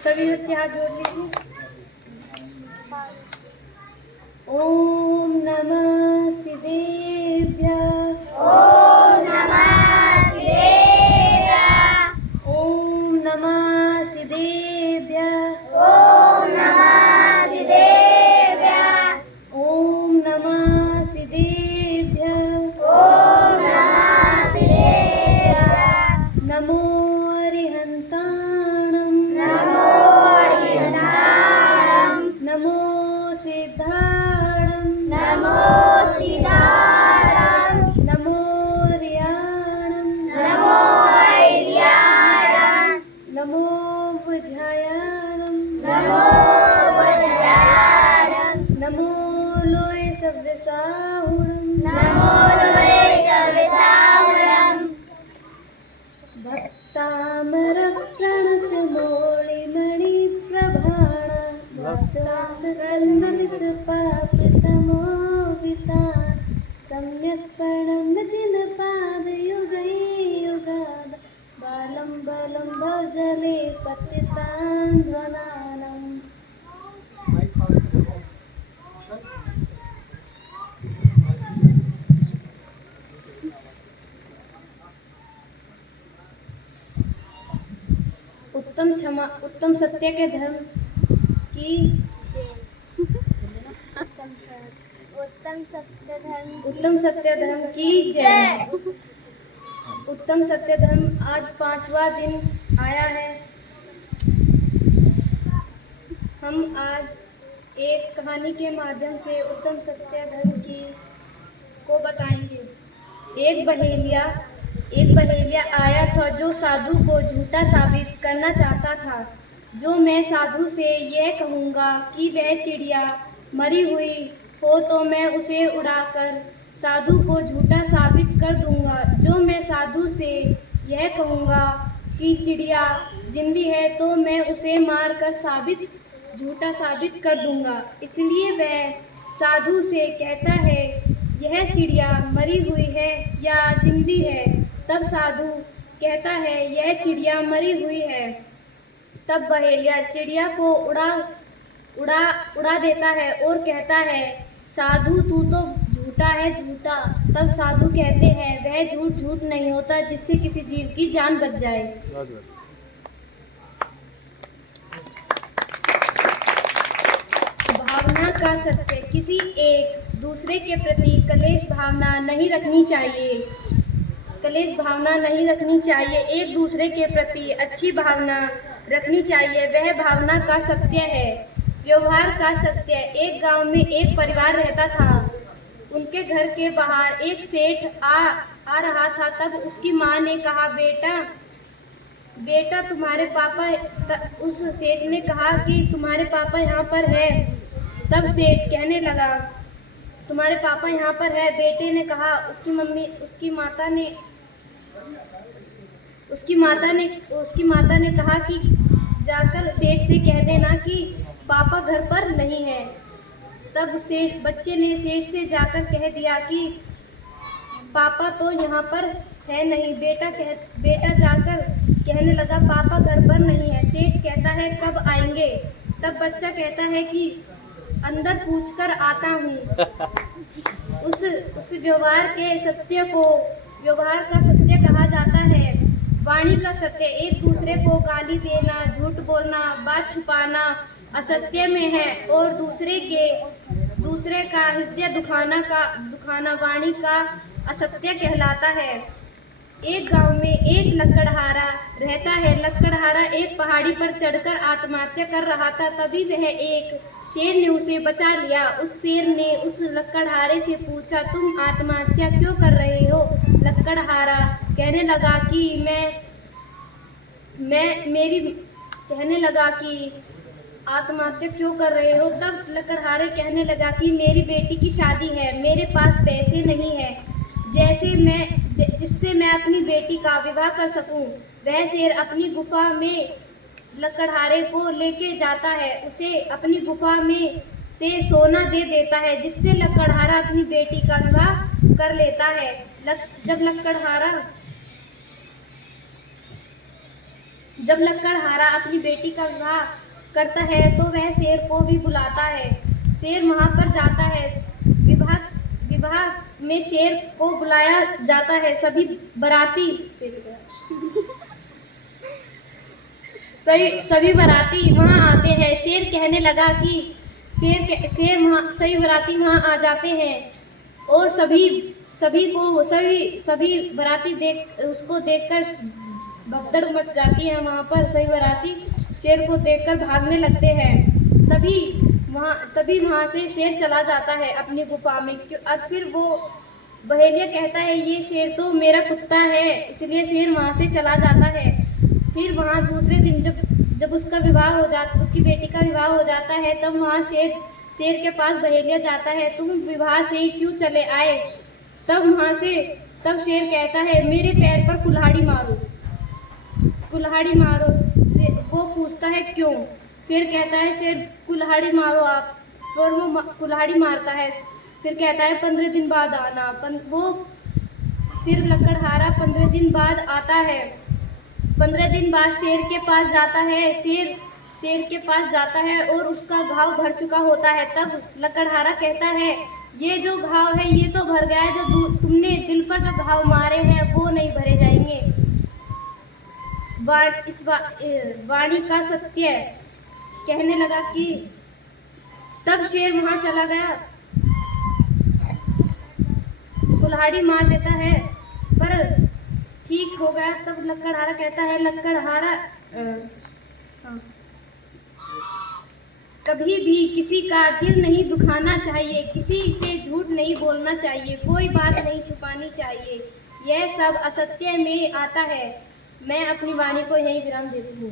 सभी बच्चे हाथ जोड़ लीजिए। ओम नमः शिवेभ्यः। ओम नमः शिवेभ्यः। ओम नमः शिवेभ्यः। ओम नमः शिवेभ्यः। ओम नमः शिवेभ्यः। ओम नमः शिवेभ्यः। नमो अरिहन्ताणं। नमो अरिहन्ताणं। नमो सिद्धाणं। नमो सिद्धाणं। नमो रियाणं। नमो ऐर्याणं। नमो बुद्धायाणं। नमो वज्राणं। नमो लोय सव्यसाहुणं। नमो लोय सविसाहुणं। भक्तामरप्रणतमौलिमणिप्रभाण भक्तान्तकर्मनिकृपापितमो वितान् सम्यक् प्रणम्यचिनपादयुगैयुगाद बालं बलं भजले पतितान् ध्वनानम्। उत्तम सत्य के धर्म की उत्तम सत्य धर्म की जय। उत्तम सत्य धर्म आज 5वां दिन आया है। हम आज एक कहानी के माध्यम से उत्तम सत्य धर्म की को बताएंगे। एक बहेलिया आया था जो साधु को झूठा साबित करना चाहता था। जो मैं साधु से यह कहूँगा कि वह चिड़िया मरी हुई हो तो मैं उसे उड़ाकर साधु को झूठा साबित कर दूंगा। जो मैं साधु से यह कहूँगा कि चिड़िया जिंदी है तो मैं उसे मारकर झूठा साबित कर दूंगा। इसलिए वह साधु से कहता है यह चिड़िया मरी हुई है या जिंदी है। तब साधु कहता है यह चिड़िया मरी हुई है। तब बहेलिया चिड़िया को उड़ा देता है और कहता है साधु तू तो झूठा है झूठा। तब साधु कहते हैं वह झूठ नहीं होता जिससे किसी जीव की जान बच जाए। भावना का सत्य। किसी एक दूसरे के प्रति कलेश भावना नहीं रखनी चाहिए। एक दूसरे के प्रति अच्छी भावना रखनी चाहिए। वह भावना का सत्य है। व्यवहार का सत्य। एक गांव में एक परिवार रहता था। उनके घर के बाहर एक सेठ आ रहा था। तब उसकी माँ ने कहा बेटा तुम्हारे पापा। उस सेठ ने कहा कि तुम्हारे पापा यहाँ पर है। तब सेठ कहने लगा तुम्हारे पापा यहाँ पर है। बेटे ने कहा उसकी माता ने कहा कि जाकर सेठ से कह देना कि पापा घर पर नहीं है। तब बच्चे ने सेठ से जाकर कह दिया कि पापा तो यहाँ पर है नहीं। बेटा जाकर कहने लगा पापा घर पर नहीं है। सेठ कहता है कब आएंगे? तब बच्चा कहता है कि अंदर पूछकर आता हूँ। उस व्यवहार का सत्य कहा जाता है। वाणी का सत्य। एक दूसरे को गाली देना, झूठ बोलना, बात छुपाना असत्य में है और दूसरे का हृदय दुखाना वाणी का असत्य कहलाता है। एक गांव में एक लकड़हारा रहता है। लकड़हारा एक पहाड़ी पर चढ़कर आत्महत्या कर रहा था। तभी वह एक शेर ने उसे बचा लिया। उस शेर ने उस लकड़हारे से पूछा तुम आत्महत्या क्यों कर रहे हो? लकड़हारा कहने लगा कि आत्महत्या क्यों कर रहे हो? तब लकड़हारे कहने लगा कि मेरी बेटी की शादी है। मेरे पास पैसे नहीं है जिससे मैं अपनी बेटी का विवाह कर सकूं। वह शेर अपनी गुफा में लकड़हारे को लेके जाता है। उसे अपनी गुफा में से सोना दे देता है जिससे लकड़हारा अपनी बेटी का विवाह कर लेता है। जब जब लकड़हारा अपनी बेटी का विवाह करता है तो वह शेर को भी बुलाता है। शेर वहां पर जाता है। विवाह विवाह में शेर को बुलाया जाता है। सभी बाराती वहां आते हैं। शेर कहने लगा कि सभी बाराती वहां आ जाते हैं और सभी बाराती उसको देखकर भगदड़ मच जाती है। वहां पर सभी बाराती शेर को देखकर भागने लगते हैं। तभी वहां से शेर चला जाता है अपनी गुफा में। और फिर वो बहेलिया कहता है ये शेर तो मेरा कुत्ता है, इसलिए शेर वहां से चला जाता है। फिर वहां दूसरे दिन जब उसकी बेटी का विवाह हो जाता है तब वहां शेर के पास बहेलिया जाता है। तुम विवाह से क्यों चले आए? तब शेर कहता है मेरे पैर पर कुल्हाड़ी मारो। वो पूछता है क्यों? फिर कहता है शेर कुल्हाड़ी मारो आप। और वो कुल्हाड़ी मारता है। फिर कहता है 15 दिन बाद आना। फिर लकड़हारा 15 दिन बाद आता है। 15 दिन बाद शेर के पास जाता है और उसका घाव भर चुका होता है। तब लकड़हारा कहता है ये जो घाव है ये तो भर गया है, जो तुमने दिल पर जो घाव मारे हैं वो नहीं भरे जाएंगे। इस वाणी का सत्य कहने लगा कि तब शेर वहां चला गया, कुल्हाड़ी मार देता है पर ठीक हो गया। तब लकड़हारा कहता है कभी भी किसी का दिल नहीं दुखाना चाहिए, किसी से झूठ नहीं बोलना चाहिए, कोई बात नहीं छुपानी चाहिए। यह सब असत्य में आता है। मैं अपनी वाणी को यहीं विराम देती हूँ।